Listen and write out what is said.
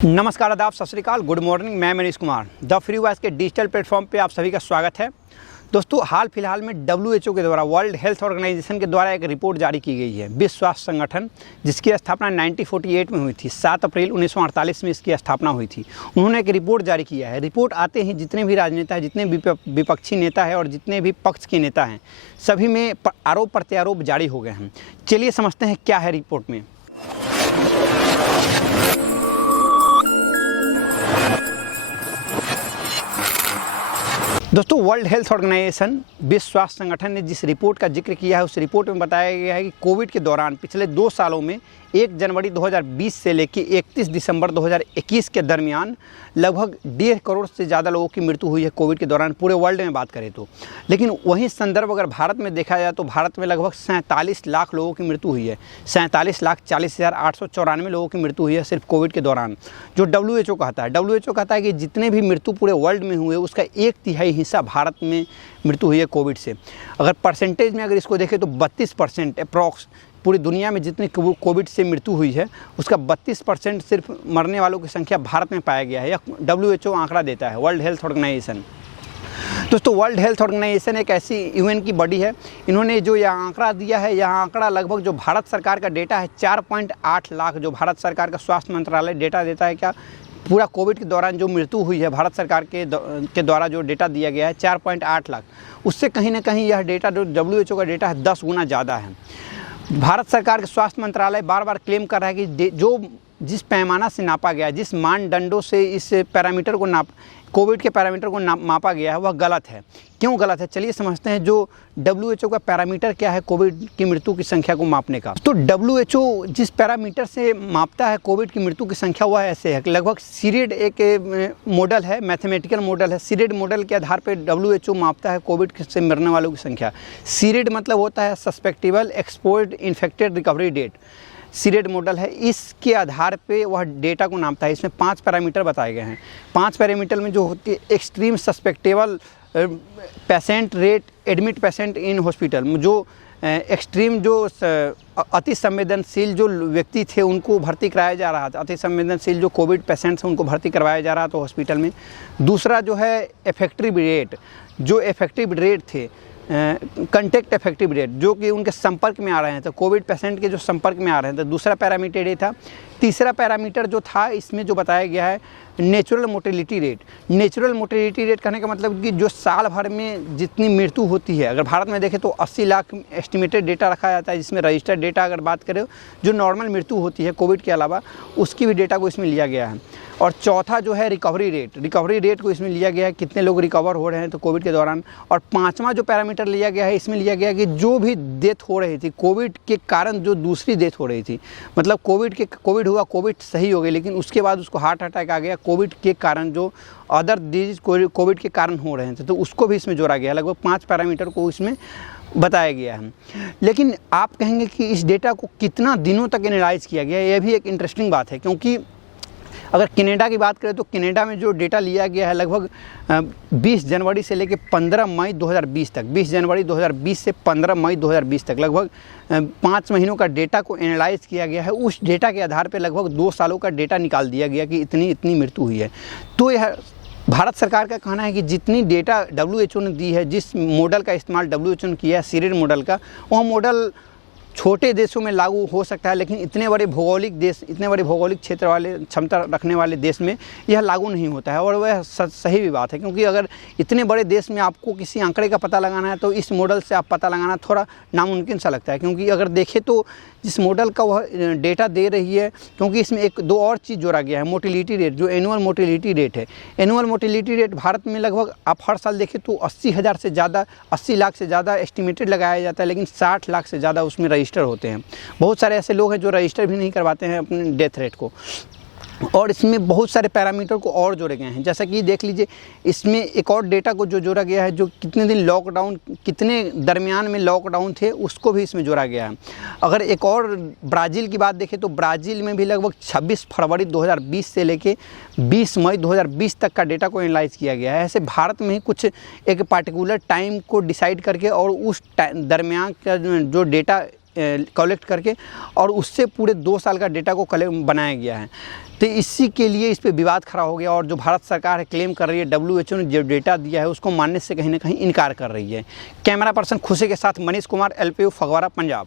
नमस्कार, आदाब, सत श्री अकाल, गुड मॉर्निंग। मैं Manish Kumar the free voice के डिजिटल प्लेटफॉर्म पे आप सभी का स्वागत है। दोस्तों, हाल फिलहाल में WHO के द्वारा, वर्ल्ड हेल्थ ऑर्गेनाइजेशन के द्वारा एक रिपोर्ट जारी की गई है। विश्व स्वास्थ्य संगठन, जिसकी स्थापना 1948 में हुई थी। 7 अप्रैल 1948 में इसकी स्थापना हुई थी। उन्होंने एक रिपोर्ट जारी किया है। रिपोर्ट आते ही जितने भी राजनेता हैं, जितने भी विपक्षी नेता हैं और जितने भी पक्ष के नेता हैं, सभी में आरोप प्रत्यारोप जारी हो गए हैं। चलिए समझते हैं क्या है रिपोर्ट में। दोस्तों, वर्ल्ड हेल्थ ऑर्गेनाइजेशन, विश्व स्वास्थ्य संगठन ने जिस रिपोर्ट का जिक्र किया है, उस रिपोर्ट में बताया गया है कि कोविड के दौरान पिछले 2 सालों में 1 जनवरी 2020 से लेकर 31 दिसंबर 2021 के दरमियान लगभग 1.5 करोड़ से ज़्यादा लोगों की मृत्यु हुई है कोविड के दौरान, पूरे वर्ल्ड में बात करें तो। लेकिन वहीं संदर्भ अगर भारत में देखा जाए तो भारत में लगभग 47 लाख लोगों की मृत्यु हुई है। 47,40,894 लोगों की मृत्यु हुई है सिर्फ कोविड के दौरान, जो WHO कहता है। WHO कहता है कि जितने भी मृत्यु पूरे वर्ल्ड में हुए, उसका 1/3 हिस्सा भारत में मृत्यु हुई है कोविड से। अगर परसेंटेज में अगर इसको देखें तो 32% अप्रॉक्स पूरी दुनिया में जितनी कोविड से मृत्यु हुई है, उसका 32% सिर्फ मरने वालों की संख्या भारत में पाया गया है। यह WHO आंकड़ा देता है, वर्ल्ड हेल्थ ऑर्गेनाइजेशन। दोस्तों, वर्ल्ड हेल्थ ऑर्गेनाइजेशन एक ऐसी UN की बॉडी है। इन्होंने जो यह आंकड़ा दिया है, यह आंकड़ा लगभग जो भारत सरकार का डेटा है 4.8 लाख, जो भारत सरकार का स्वास्थ्य मंत्रालय डेटा देता है, क्या पूरा कोविड के दौरान जो मृत्यु हुई है भारत सरकार के द्वारा जो डेटा दिया गया है 4.8 लाख, उससे कहीं ना कहीं यह डेटा जो WHO का डेटा है 10 गुना ज़्यादा है। भारत सरकार के स्वास्थ्य मंत्रालय बार बार क्लेम कर रहा है कि जो जिस पैमाना से नापा गया, जिस मानदंडों से इस पैरामीटर को कोविड के पैरामीटर को मापा गया है, वह गलत है। क्यों गलत है, चलिए समझते हैं। जो WHO का पैरामीटर क्या है कोविड की मृत्यु की संख्या को मापने का, तो WHO जिस पैरामीटर से मापता है कोविड की मृत्यु की संख्या, वह ऐसे है कि लगभग सीरेड एक मॉडल है, मैथमेटिकल मॉडल है। सीरेड मॉडल के आधार पर WHO मापता है कोविड से मरने वालों की संख्या। सीरेड मतलब होता है susceptible exposed infected recovery dead. SEIRD model है, इसके आधार पे वह डेटा को नापता है। इसमें 5 पैरामीटर बताए गए हैं। 5 पैरामीटर में जो होती है extreme susceptible patient rate, admit patient in hospital, जो एक्सट्रीम जो अति संवेदनशील जो व्यक्ति थे उनको भर्ती कराया जा रहा था, अति संवेदनशील जो कोविड पेशेंट्स हैं उनको भर्ती करवाया जा रहा था हॉस्पिटल में। दूसरा जो है इफेक्टिव रेट, जो इफेक्टिव रेट थे कंटेक्ट इफेक्टिव रेट, जो कि उनके संपर्क में आ रहे हैं, तो कोविड पेशेंट के जो संपर्क में आ रहे हैं, तो दूसरा पैरामीटर ये था। तीसरा पैरामीटर जो था इसमें जो बताया गया है natural mortality rate. Natural mortality rate कहने का मतलब कि जो साल भर में जितनी मृत्यु होती है, अगर भारत में देखें तो 80 लाख एस्टिमेटेड डेटा रखा जाता है, जिसमें रजिस्टर्ड डेटा अगर बात करें जो नॉर्मल मृत्यु होती है कोविड के अलावा, उसकी भी डेटा को इसमें लिया गया है। और चौथा जो है रिकवरी रेट, रिकवरी रेट को इसमें लिया गया है, कितने लोग रिकवर हो रहे हैं तो कोविड के दौरान। और 5वां जो पैरामीटर लिया गया है, इसमें लिया गया है कि जो भी डेथ हो रही थी कोविड के कारण, जो दूसरी डेथ हो रही थी, मतलब कोविड हुआ, कोविड सही हो गई, लेकिन उसके बाद उसको हार्ट अटैक आ गया, कोविड के कारण जो अदर डिजीज कोविड के कारण हो रहे थे, तो उसको भी इसमें जोड़ा गया। लगभग 5 पैरामीटर को इसमें बताया गया है। लेकिन आप कहेंगे कि इस डेटा को कितना दिनों तक एनालाइज किया गया, यह भी एक इंटरेस्टिंग बात है। क्योंकि अगर कनाडा की बात करें तो कनाडा में जो डेटा लिया गया है लगभग 20 जनवरी से लेकर 15 मई 2020 तक, 20 जनवरी 2020 से 15 मई 2020 तक लगभग 5 महीनों का डेटा को एनालाइज किया गया है। उस डेटा के आधार पर लगभग 2 सालों का डेटा निकाल दिया गया कि इतनी मृत्यु हुई है। तो यह भारत सरकार का कहना है कि जितनी डेटा WHO ने दी है, जिस मॉडल का इस्तेमाल WHO ने किया है सीरेड मॉडल का, वह मॉडल छोटे देशों में लागू हो सकता है, लेकिन इतने बड़े भौगोलिक देश, इतने बड़े भौगोलिक क्षेत्र वाले, क्षमता रखने वाले देश में यह लागू नहीं होता है। और वह सही भी बात है, क्योंकि अगर इतने बड़े देश में आपको किसी आंकड़े का पता लगाना है तो इस मॉडल से आप पता लगाना थोड़ा नामुमकिन सा लगता है। क्योंकि अगर देखें तो जिस मॉडल का वह डेटा दे रही है, क्योंकि इसमें 1-2 और चीज़ जोड़ा गया है, मोर्टेलिटी रेट, जो एनुअल मोर्टेलिटी रेट है। एनुअल मोर्टेलिटी रेट भारत में लगभग आप हर साल देखें तो 80,000 से ज़्यादा, 80 लाख से ज़्यादा एस्टिमेटेड लगाया जाता है, लेकिन 60 लाख से ज़्यादा उसमें रजिस्टर होते हैं। बहुत सारे ऐसे लोग हैं जो रजिस्टर भी नहीं करवाते हैं अपने डेथ रेट को। और इसमें बहुत सारे पैरामीटर को और जोड़े गए हैं, जैसा कि देख लीजिए इसमें एक और डेटा को जो जोड़ा गया है, जो कितने दिन लॉकडाउन, कितने दरमियान में लॉकडाउन थे, उसको भी इसमें जोड़ा गया है। अगर एक और ब्राज़ील की बात देखें तो ब्राज़ील में भी लगभग 26 फरवरी 2020 से लेके 20 मई 2020 तक का डेटा को एनालाइज किया गया है। ऐसे भारत में ही कुछ एक पार्टिकुलर टाइम को डिसाइड करके और उस दरमियान का जो डेटा कलेक्ट करके और उससे पूरे 2 साल का डेटा को बनाया गया है। तो इसी के लिए इस पे विवाद खड़ा हो गया और जो भारत सरकार है क्लेम कर रही है WHO ने जो डेटा दिया है उसको मानने से कहीं ना कहीं इनकार कर रही है। कैमरा पर्सन खुशी के साथ मनीष कुमार, LPU फगवाड़ा, पंजाब।